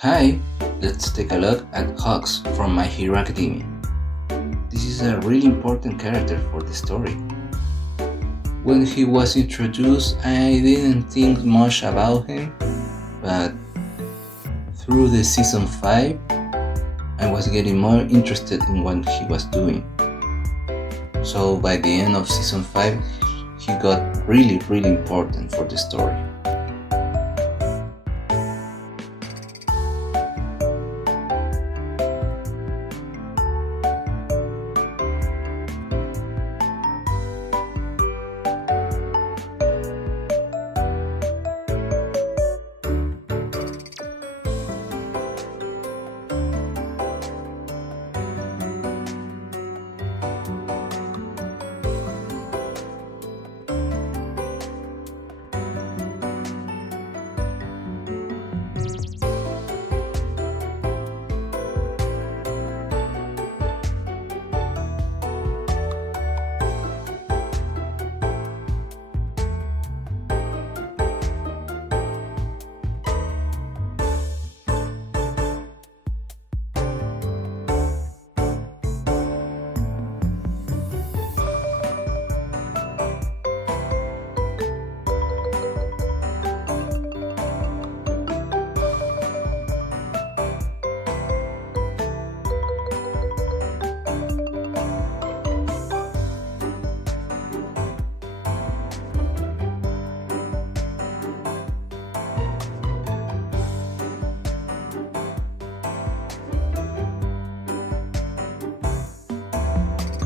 Hi, let's take a look at Hawks from My Hero Academia. This is a really important character for the story. When he was introduced, I didn't think much about him, but through the season 5, I was getting more interested in what he was doing. So by the end of season 5, he got really important for the story.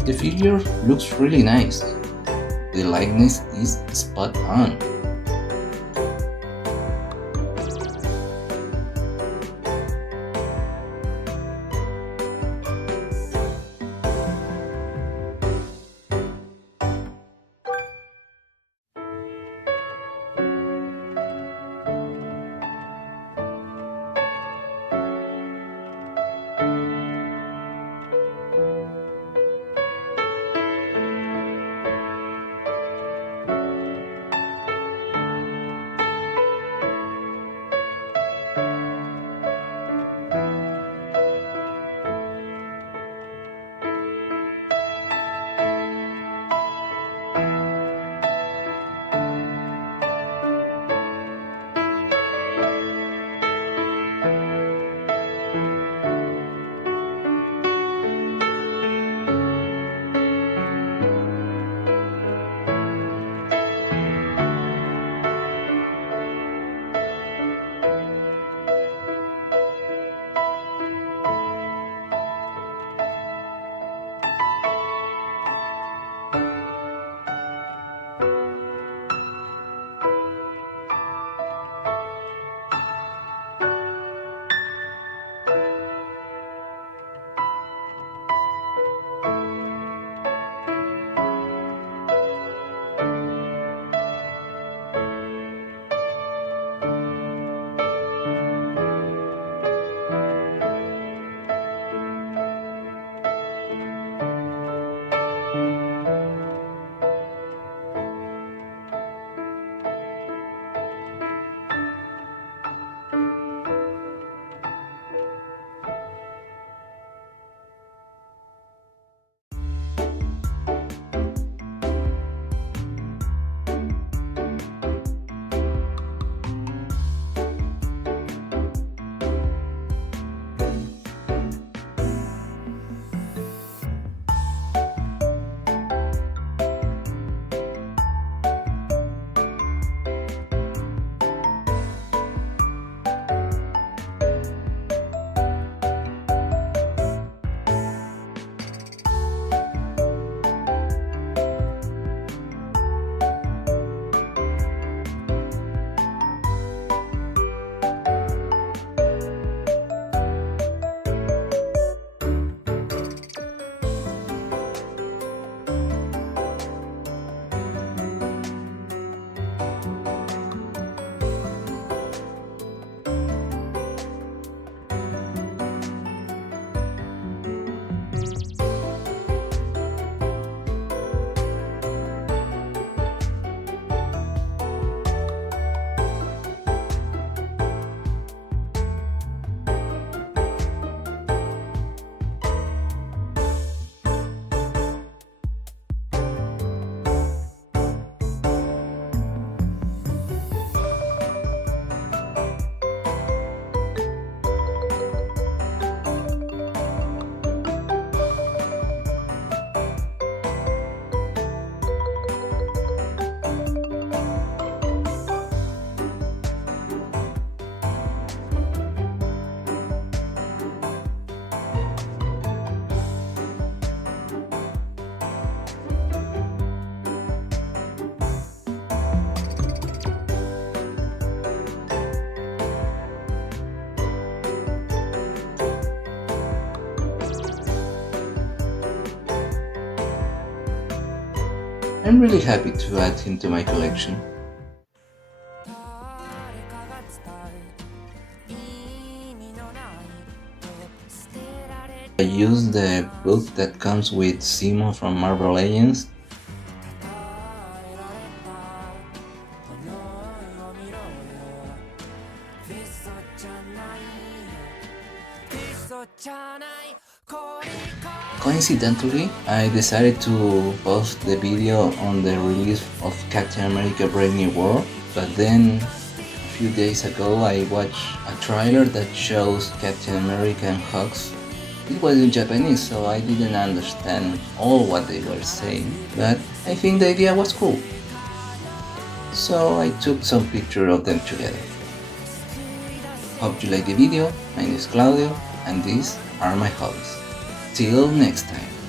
The figure looks really nice. The likeness is spot on. I'm really happy to add him to my collection. I used the book that comes with Zemo from Marvel Legends. Coincidentally, I decided to post the video on the release of Captain America Brave New World, but then a few days ago I watched a trailer that shows Captain America and Hux. It was in Japanese, so I didn't understand all what they were saying, but I think the idea was cool. So I took some pictures of them together. Hope you like the video. My name is Claudio, and these are my hobbies. Till next time.